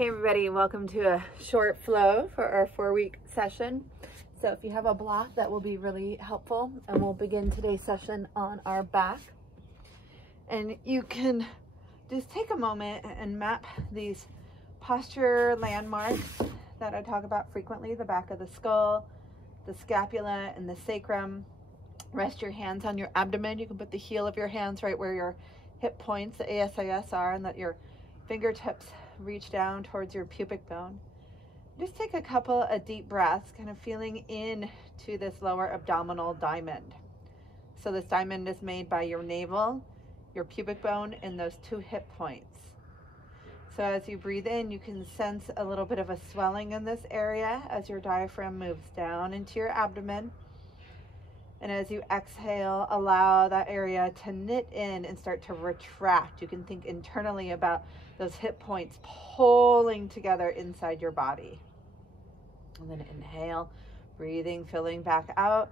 Hey everybody, welcome to a short flow for our 4-week session. So if you have a block, that will be really helpful, and we'll begin today's session on our back. And you can just take a moment and map these posture landmarks that I talk about frequently: the back of the skull, the scapula, and the sacrum. Rest your hands on your abdomen. You can put the heel of your hands right where your hip points, the ASIS, are, and let your fingertips reach down towards your pubic bone. Just take a couple of deep breaths, kind of feeling in to this lower abdominal diamond. So this diamond is made by your navel, your pubic bone, and those two hip points. So as you breathe in, you can sense a little bit of a swelling in this area as your diaphragm moves down into your abdomen. And as you exhale, allow that area to knit in and start to retract. You can think internally about those hip points pulling together inside your body. And then inhale, breathing, filling back out.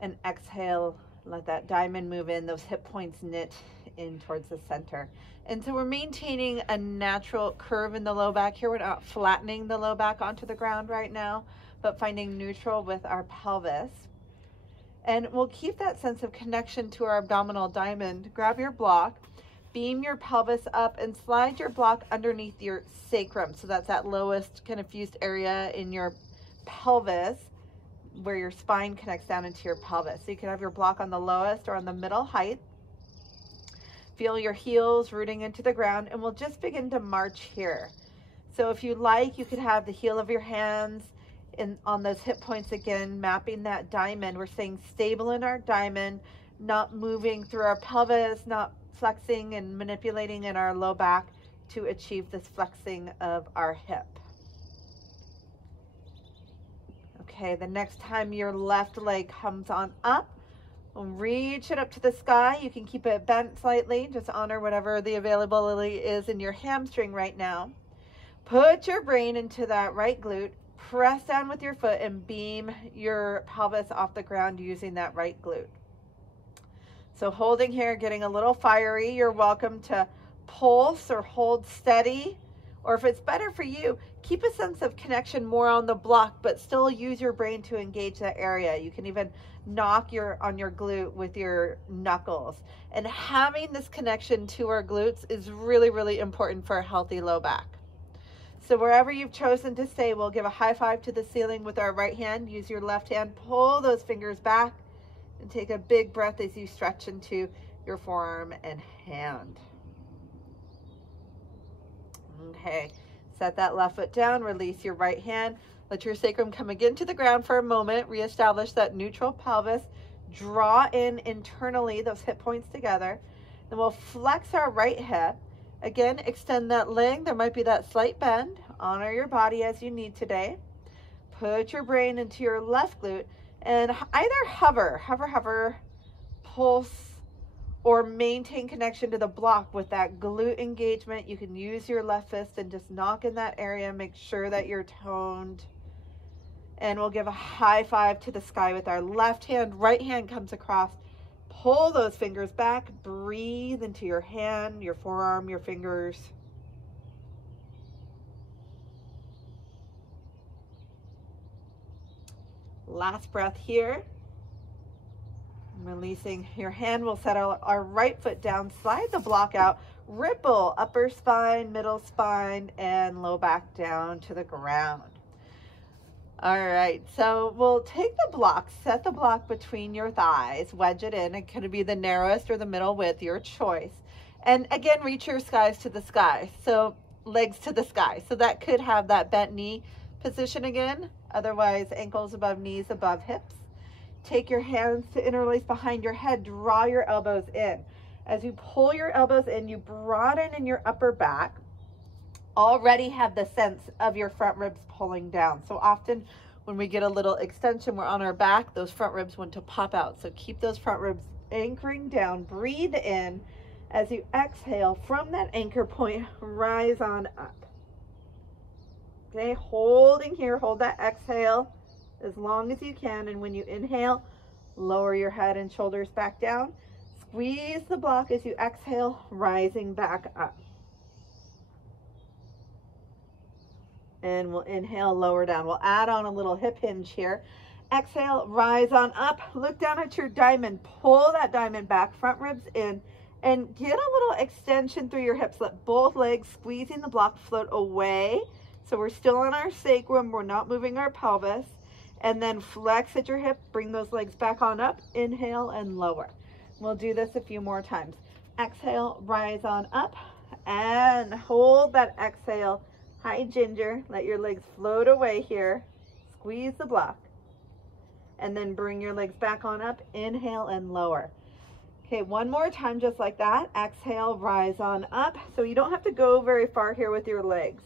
And exhale, let that diamond move in, those hip points knit in towards the center. And so we're maintaining a natural curve in the low back here. We're not flattening the low back onto the ground right now, but finding neutral with our pelvis. And we'll keep that sense of connection to our abdominal diamond. Grab your block, beam your pelvis up, and slide your block underneath your sacrum. So that's that lowest kind of fused area in your pelvis where your spine connects down into your pelvis. So you can have your block on the lowest or on the middle height. Feel your heels rooting into the ground, and we'll just begin to march here. So if you like, you could have the heel of your hands on those hip points again, mapping that diamond. We're staying stable in our diamond, not moving through our pelvis, not flexing and manipulating in our low back to achieve this flexing of our hip. Okay, the next time your left leg comes on up, reach it up to the sky. You can keep it bent slightly, just honor whatever the availability is in your hamstring right now. Put your brain into that right glute. Press down with your foot and beam your pelvis off the ground using that right glute. So holding here, getting a little fiery. You're welcome to pulse or hold steady. Or if it's better for you, keep a sense of connection more on the block, but still use your brain to engage that area. You can even knock on your glute with your knuckles. And having this connection to our glutes is really, really important for a healthy low back. So wherever you've chosen to stay, we'll give a high five to the ceiling with our right hand. Use your left hand, pull those fingers back, and take a big breath as you stretch into your forearm and hand. Okay, set that left foot down, release your right hand. Let your sacrum come again to the ground for a moment. Reestablish that neutral pelvis. Draw in internally those hip points together. Then we'll flex our right hip. Again, extend that leg. There might be that slight bend. Honor your body as you need today. Put your brain into your left glute and either hover, pulse, or maintain connection to the block with that glute engagement. You can use your left fist and just knock in that area. Make sure that you're toned. And we'll give a high five to the sky with our left hand. Right hand comes across. Pull those fingers back, breathe into your hand, your forearm, your fingers. Last breath here. Releasing your hand, we'll set our right foot down, slide the block out, ripple upper spine, middle spine, and low back down to the ground. All right, so we'll take the block, set the block between your thighs, wedge it in. It could be the narrowest or the middle width, your choice. And again, reach your skies to the sky. So legs to the sky. So that could have that bent knee position again. Otherwise, ankles above knees, above hips. Take your hands to interlace behind your head. Draw your elbows in. As you pull your elbows in, you broaden in your upper back. Already have the sense of your front ribs pulling down. So often when we get a little extension, we're on our back, those front ribs want to pop out. So keep those front ribs anchoring down. Breathe in. As you exhale from that anchor point, rise on up. Okay, holding here, hold that exhale as long as you can. And when you inhale, lower your head and shoulders back down. Squeeze the block as you exhale, rising back up. And we'll inhale, lower down. We'll add on a little hip hinge here. Exhale, rise on up. Look down at your diamond. Pull that diamond back, front ribs in, and get a little extension through your hips. Let both legs, squeezing the block, float away. So we're still on our sacrum. We're not moving our pelvis. And then flex at your hip. Bring those legs back on up. Inhale and lower. We'll do this a few more times. Exhale, rise on up. And hold that exhale. High ginger. Let your legs float away here. Squeeze the block. And then bring your legs back on up. Inhale and lower. Okay, one more time just like that. Exhale, rise on up. So you don't have to go very far here with your legs.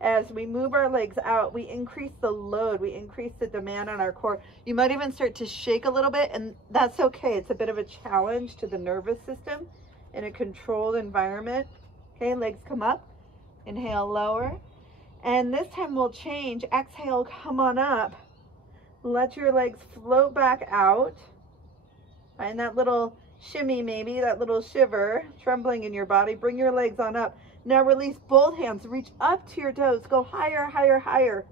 As we move our legs out, we increase the load. We increase the demand on our core. You might even start to shake a little bit, and that's okay. It's a bit of a challenge to the nervous system in a controlled environment. Okay, legs come up. Inhale, lower. And this time we'll change. Exhale, come on up. Let your legs float back out. Find that little shimmy, maybe that little shiver, trembling in your body. Bring your legs on up. Now release both hands. Reach up to your toes. Go higher, higher, higher.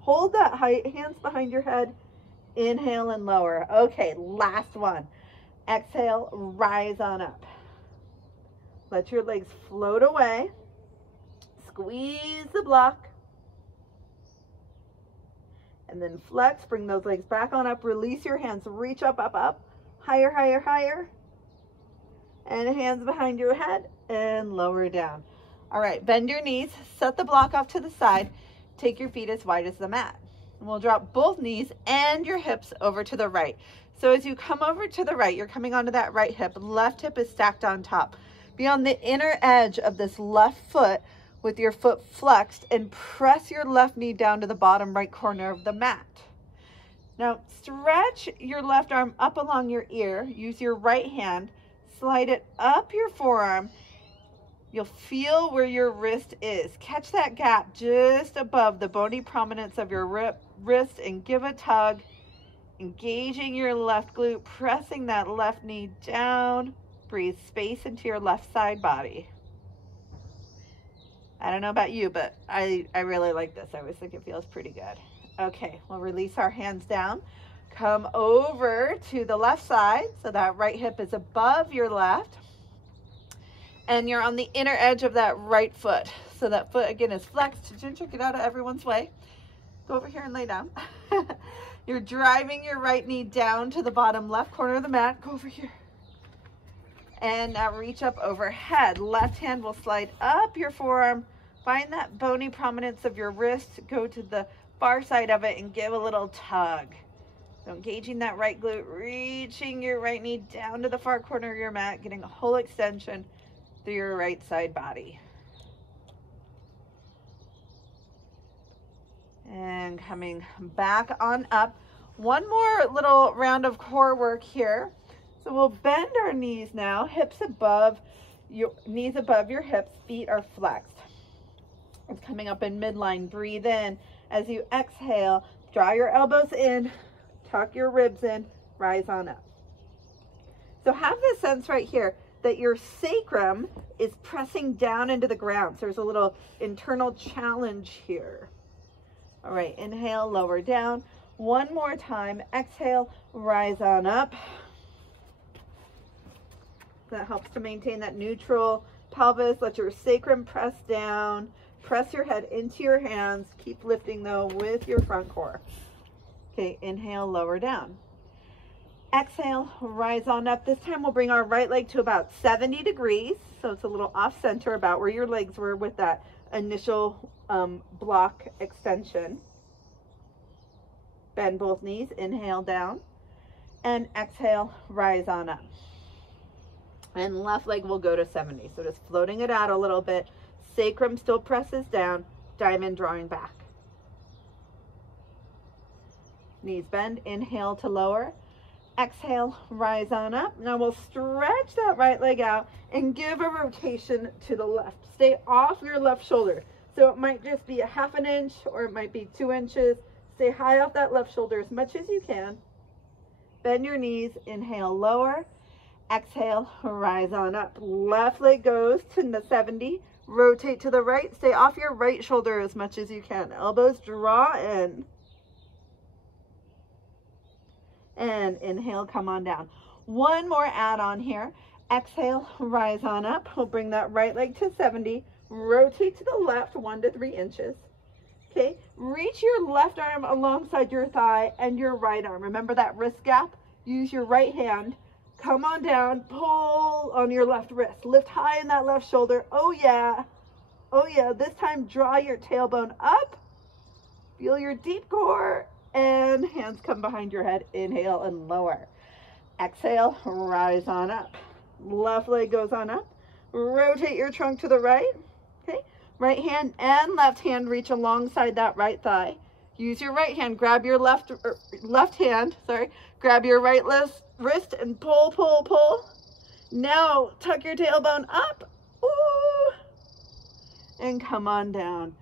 Hold that height. Hands behind your head. Inhale and lower. Okay, last one. Exhale, rise on up. Let your legs float away. Squeeze the block. And then flex. Bring those legs back on up. Release your hands. Reach up, up, up. Higher, higher, higher. And hands behind your head and lower down. All right, bend your knees. Set the block off to the side. Take your feet as wide as the mat. And we'll drop both knees and your hips over to the right. So as you come over to the right, you're coming onto that right hip. Left hip is stacked on top. Be on the inner edge of this left foot with your foot flexed and press your left knee down to the bottom right corner of the mat. Now stretch your left arm up along your ear. Use your right hand. Slide it up your forearm. You'll feel where your wrist is. Catch that gap just above the bony prominence of your wrist and give a tug. Engaging your left glute, pressing that left knee down. Breathe space into your left side body. I don't know about you, but I really like this. I always think it feels pretty good. Okay, we'll release our hands down. Come over to the left side, so that right hip is above your left. And you're on the inner edge of that right foot. So that foot, again, is flexed. Ginger, get out of everyone's way. Go over here and lay down. You're driving your right knee down to the bottom left corner of the mat. Go over here. And now reach up overhead. Left hand will slide up your forearm. Find that bony prominence of your wrist. Go to the far side of it and give a little tug. So engaging that right glute, reaching your right knee down to the far corner of your mat, getting a whole extension through your right side body. And coming back on up. One more little round of core work here. So we'll bend our knees now, hips above your knees above your hips, feet are flexed. It's coming up in midline. Breathe in. As you exhale, draw your elbows in, tuck your ribs in, rise on up. So have this sense right here that your sacrum is pressing down into the ground. So there's a little internal challenge here. All right, inhale, lower down. One more time. Exhale, rise on up. That helps to maintain that neutral pelvis. Let your sacrum press down. Press your head into your hands. Keep lifting though with your front core. Okay, inhale, lower down. Exhale, rise on up. This time we'll bring our right leg to about 70 degrees. So it's a little off center, about where your legs were with that initial block extension. Bend both knees, inhale down. And exhale, rise on up. And left leg will go to 70. So just floating it out a little bit. Sacrum still presses down, diamond drawing back. Knees bend, inhale to lower. Exhale, rise on up. Now we'll stretch that right leg out and give a rotation to the left. Stay off your left shoulder. So it might just be a ½ an inch or it might be 2 inches. Stay high off that left shoulder as much as you can. Bend your knees, inhale, lower. Exhale, rise on up. Left leg goes to the 70. Rotate to the right. Stay off your right shoulder as much as you can. Elbows draw in. And inhale, come on down. One more add-on here. Exhale, rise on up. We'll bring that right leg to 70. Rotate to the left 1 to 3 inches. Okay, reach your left arm alongside your thigh and your right arm. Remember that wrist gap? Use your right hand. Come on down, pull on your left wrist. Lift high in that left shoulder. Oh yeah. Oh yeah. This time draw your tailbone up. Feel your deep core. And hands come behind your head. Inhale and lower. Exhale, rise on up. Left leg goes on up. Rotate your trunk to the right. Okay. Right hand and left hand reach alongside that right thigh. Use your right hand. Grab your left hand. Grab your right wrist and pull, pull, pull. Now tuck your tailbone up. Ooh. And come on down.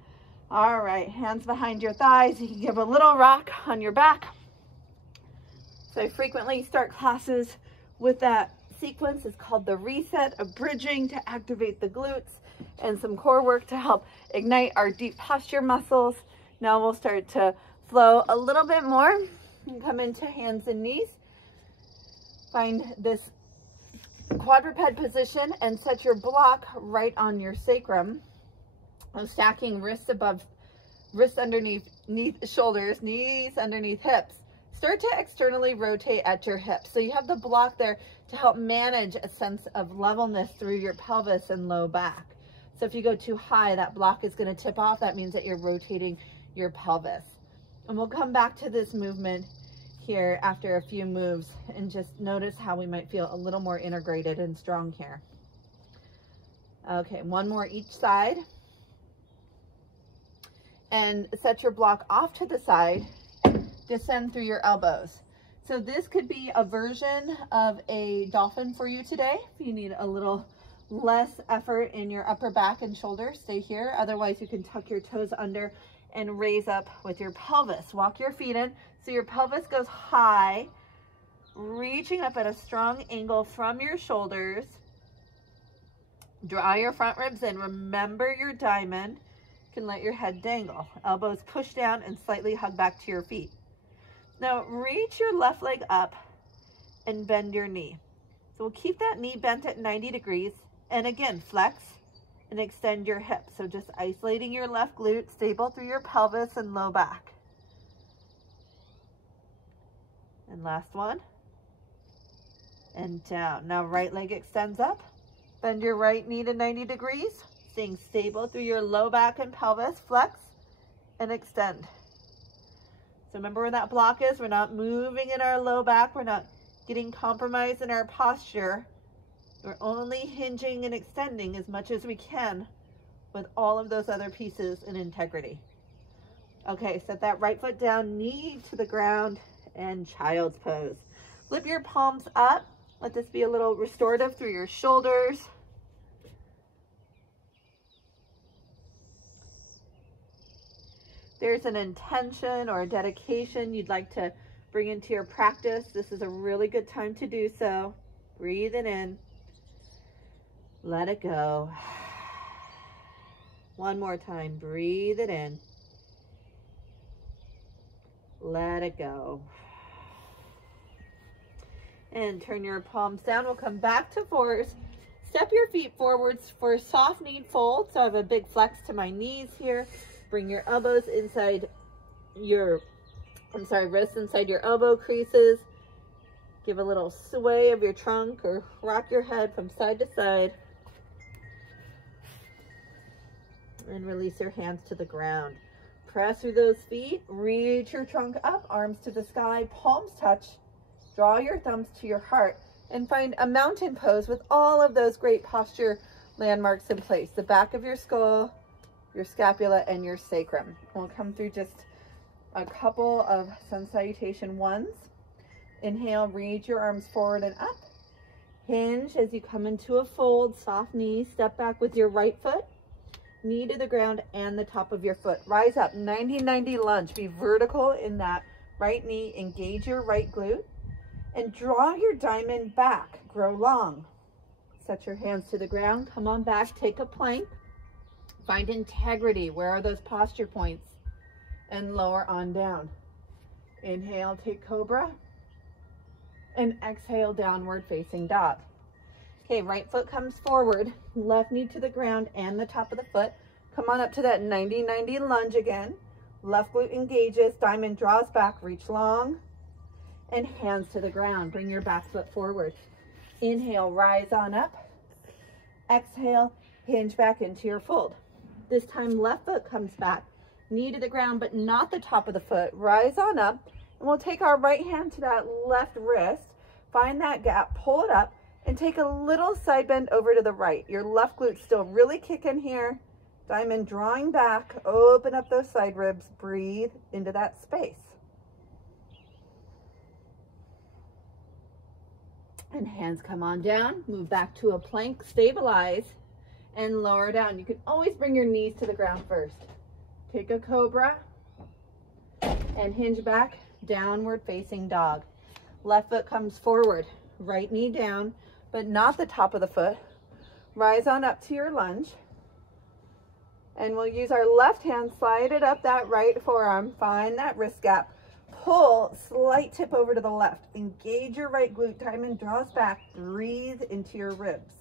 All right, hands behind your thighs. You can give a little rock on your back. So I frequently start classes with that sequence. It's called the reset, a bridging to activate the glutes and some core work to help ignite our deep posture muscles. Now we'll start to flow a little bit more and come into hands and knees. Find this quadruped position and set your block right on your sacrum. I'm stacking wrists underneath shoulders, knees underneath hips. Start to externally rotate at your hips. So you have the block there to help manage a sense of levelness through your pelvis and low back. So if you go too high, that block is going to tip off. That means that you're rotating your pelvis. And we'll come back to this movement here after a few moves and just notice how we might feel a little more integrated and strong here. Okay, one more each side. And set your block off to the side. Descend through your elbows. So this could be a version of a dolphin for you today. If you need a little less effort in your upper back and shoulders, stay here. Otherwise, you can tuck your toes under and raise up with your pelvis. Walk your feet in so your pelvis goes high, reaching up at a strong angle from your shoulders. Draw your front ribs in. Remember your diamond. You can let your head dangle. Elbows push down and slightly hug back to your feet. Now reach your left leg up and bend your knee. So we'll keep that knee bent at 90 degrees. And again, flex and extend your hips. So just isolating your left glute, stable through your pelvis and low back. And last one. And down. Now right leg extends up. Bend your right knee to 90 degrees. Staying stable through your low back and pelvis. Flex and extend. So remember where that block is. We're not moving in our low back. We're not getting compromised in our posture. We're only hinging and extending as much as we can with all of those other pieces in integrity. Okay, set that right foot down, knee to the ground, and child's pose. Flip your palms up. Let this be a little restorative through your shoulders. There's an intention or a dedication you'd like to bring into your practice. This is a really good time to do so. Breathe it in. Let it go. One more time. Breathe it in. Let it go. And turn your palms down. We'll come back to fours. Step your feet forwards for a soft knee fold. So I have a big flex to my knees here. Bring your elbows inside your, wrists inside your elbow creases. Give a little sway of your trunk or rock your head from side to side. And release your hands to the ground. Press through those feet. Reach your trunk up, arms to the sky, palms touch. Draw your thumbs to your heart and find a mountain pose with all of those great posture landmarks in place. The back of your skull, your scapula, and your sacrum. We'll come through just a couple of sun salutation ones. Inhale, reach your arms forward and up. Hinge as you come into a fold, soft knee, step back with your right foot, knee to the ground and the top of your foot. Rise up, 90-90 lunge. Be vertical in that right knee, engage your right glute, and draw your diamond back. grow long. Set your hands to the ground, come on back, take a plank. Find integrity. Where are those posture points? And lower on down. Inhale, take cobra. And exhale, downward facing dog. Okay, right foot comes forward, left knee to the ground and the top of the foot. Come on up to that 90-90 lunge again. Left glute engages, diamond draws back, reach long. And hands to the ground. Bring your back foot forward. Inhale, rise on up. Exhale, hinge back into your fold. This time, left foot comes back. Knee to the ground, but not the top of the foot. Rise on up. And we'll take our right hand to that left wrist. Find that gap, pull it up, and take a little side bend over to the right. Your left glute still really kicking here. Diamond drawing back. Open up those side ribs. Breathe into that space. And hands come on down. Move back to a plank. Stabilize and lower down. You can always bring your knees to the ground first. Take a cobra and hinge back. Downward facing dog. Left foot comes forward. Right knee down, but not the top of the foot. Rise on up to your lunge. And we'll use our left hand, slide it up that right forearm. Find that wrist gap. Pull, slight tip over to the left. Engage your right glute. Diamond draws back. Breathe into your ribs.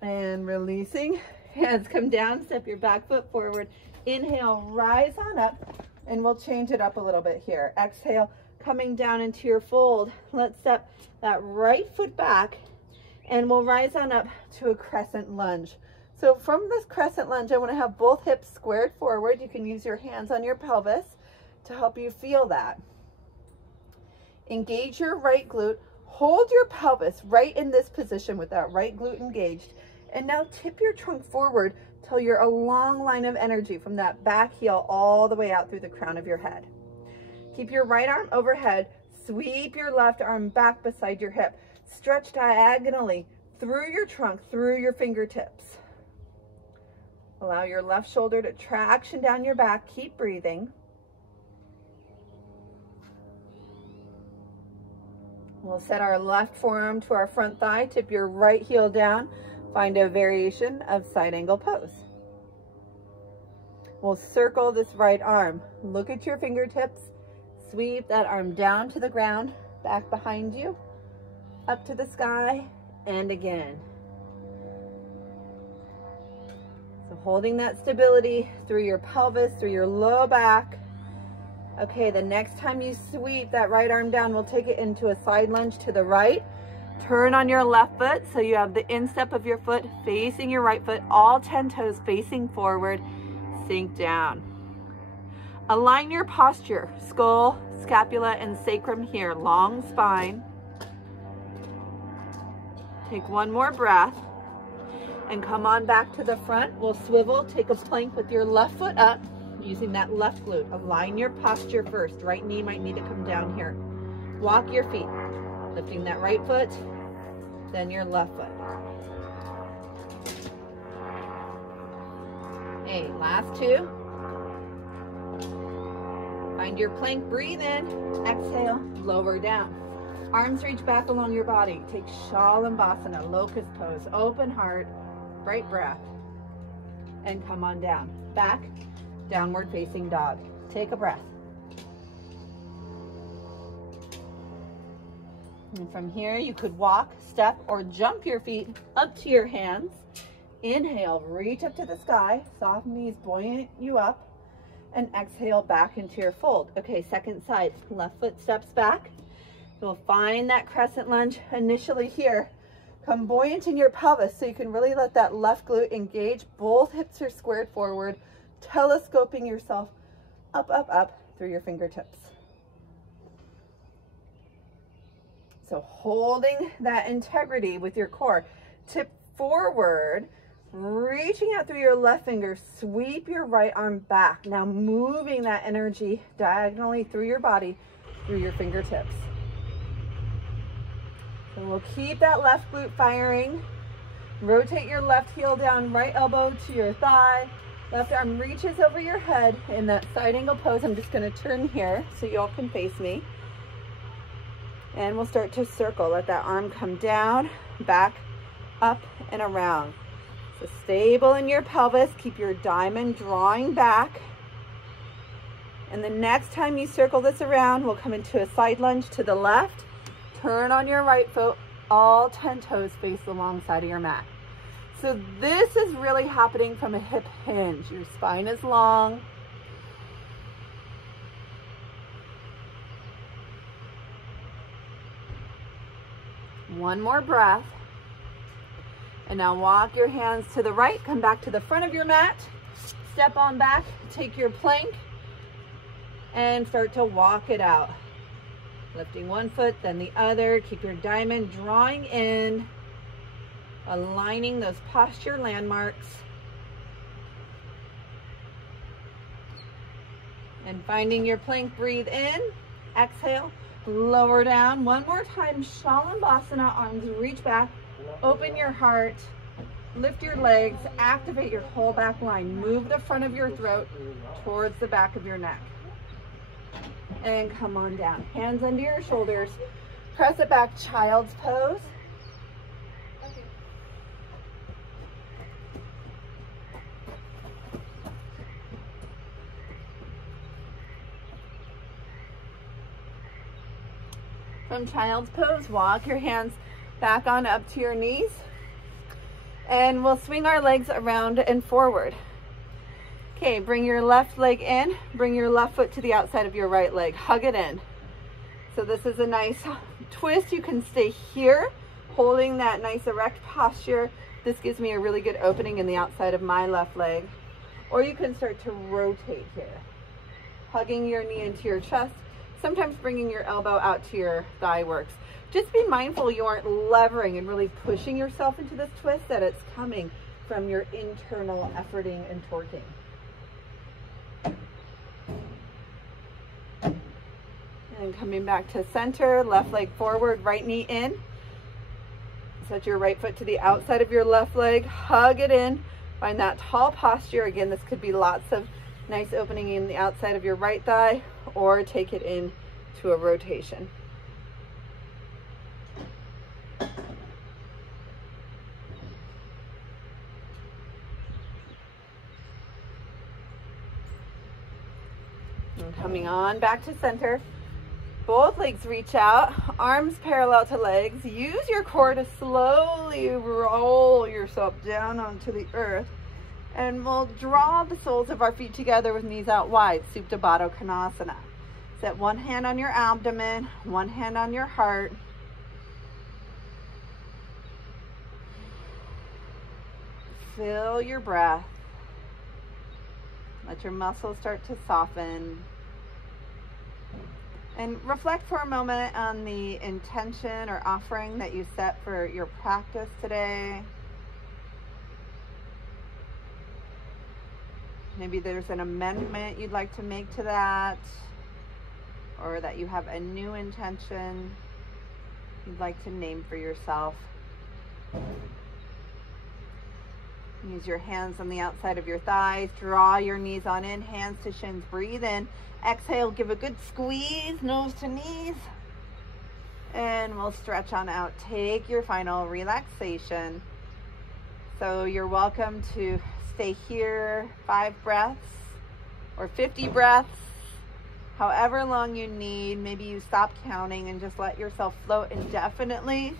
And releasing. Hands come down. Step your back foot forward. Inhale, rise on up. And we'll change it up a little bit here. Exhale, coming down into your fold. Let's step that right foot back. And we'll rise on up to a crescent lunge. So from this crescent lunge, I want to have both hips squared forward. You can use your hands on your pelvis to help you feel that. Engage your right glute. Hold your pelvis right in this position with that right glute engaged. And now tip your trunk forward till you're a long line of energy from that back heel all the way out through the crown of your head. Keep your right arm overhead. Sweep your left arm back beside your hip. Stretch diagonally through your trunk, through your fingertips. Allow your left shoulder to traction down your back. Keep breathing. We'll set our left forearm to our front thigh. Tip your right heel down. Find a variation of side angle pose. We'll circle this right arm. Look at your fingertips. Sweep that arm down to the ground, back behind you, up to the sky, and again. So holding that stability through your pelvis, through your low back. Okay, the next time you sweep that right arm down, we'll take it into a side lunge to the right. Turn on your left foot so you have the instep of your foot facing your right foot, all 10 toes facing forward. Sink down. Align your posture, skull, scapula, and sacrum here, long spine. Take one more breath and come on back to the front. We'll swivel, take a plank with your left foot up, using that left glute. Align your posture first. Right knee might need to come down here. Walk your feet, lifting that right foot, then your left foot. Okay, last two. Find your plank, breathe in, exhale, lower down. Arms reach back along your body. Take Shalambhasana, locust pose, open heart, bright breath, and come on down. Back, downward facing dog. Take a breath. And from here, you could walk, step, or jump your feet up to your hands. Inhale, reach up to the sky, soft knees buoyant you up, and exhale back into your fold. Okay, second side, left foot steps back. You'll find that crescent lunge initially here. Come buoyant in your pelvis so you can really let that left glute engage. Both hips are squared forward, telescoping yourself up, up, up through your fingertips. So holding that integrity with your core, tip forward, reaching out through your left finger, sweep your right arm back. Now moving that energy diagonally through your body, through your fingertips. So we'll keep that left glute firing. Rotate your left heel down, right elbow to your thigh. Left arm reaches over your head in that side angle pose. I'm just going to turn here so y'all can face me. And we'll start to circle. Let that arm come down, back, up, and around. So stable in your pelvis. Keep your diamond drawing back. And the next time you circle this around, we'll come into a side lunge to the left. Turn on your right foot. All 10 toes face alongside of your mat. So this is really happening from a hip hinge. Your spine is long. One more breath. And now walk your hands to the right. Come back to the front of your mat. Step on back. Take your plank. And start to walk it out. Lifting one foot, then the other. Keep your diamond drawing in. Aligning those posture landmarks. And finding your plank, breathe in. Exhale, lower down. One more time, Shalabhasana, arms reach back. Open your heart. Lift your legs. Activate your whole back line. Move the front of your throat towards the back of your neck. And come on down. Hands under your shoulders. Press it back, child's pose. From child's pose, walk your hands back on up to your knees. And we'll swing our legs around and forward. Okay, bring your left leg in, bring your left foot to the outside of your right leg, hug it in. So this is a nice twist. You can stay here, holding that nice erect posture. This gives me a really good opening in the outside of my left leg. Or you can start to rotate here, hugging your knee into your chest. Sometimes bringing your elbow out to your thigh works. Just be mindful you aren't levering and really pushing yourself into this twist, that it's coming from your internal efforting and torquing. And coming back to center, left leg forward, right knee in. Set your right foot to the outside of your left leg, hug it in. Find that tall posture. Again, this could be lots of nice opening in the outside of your right thigh, or take it in to a rotation. And coming on back to center. Both legs reach out, arms parallel to legs. Use your core to slowly roll yourself down onto the earth. And we'll draw the soles of our feet together with knees out wide, Supta Baddha Konasana. Set one hand on your abdomen, one hand on your heart. Feel your breath. Let your muscles start to soften. And reflect for a moment on the intention or offering that you set for your practice today. Maybe there's an amendment you'd like to make to that, or that you have a new intention you'd like to name for yourself. Use your hands on the outside of your thighs. Draw your knees on in, hands to shins. Breathe in. Exhale, give a good squeeze, nose to knees. And we'll stretch on out. Take your final relaxation. So you're welcome to stay here 5 breaths or 50 breaths, however long you need. Maybe you stop counting and just let yourself float indefinitely.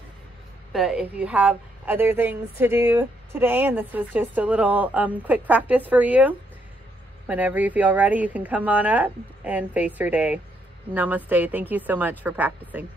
But if you have other things to do today, and this was just a little quick practice for you, whenever you feel ready, you can come on up and face your day. Namaste. Thank you so much for practicing.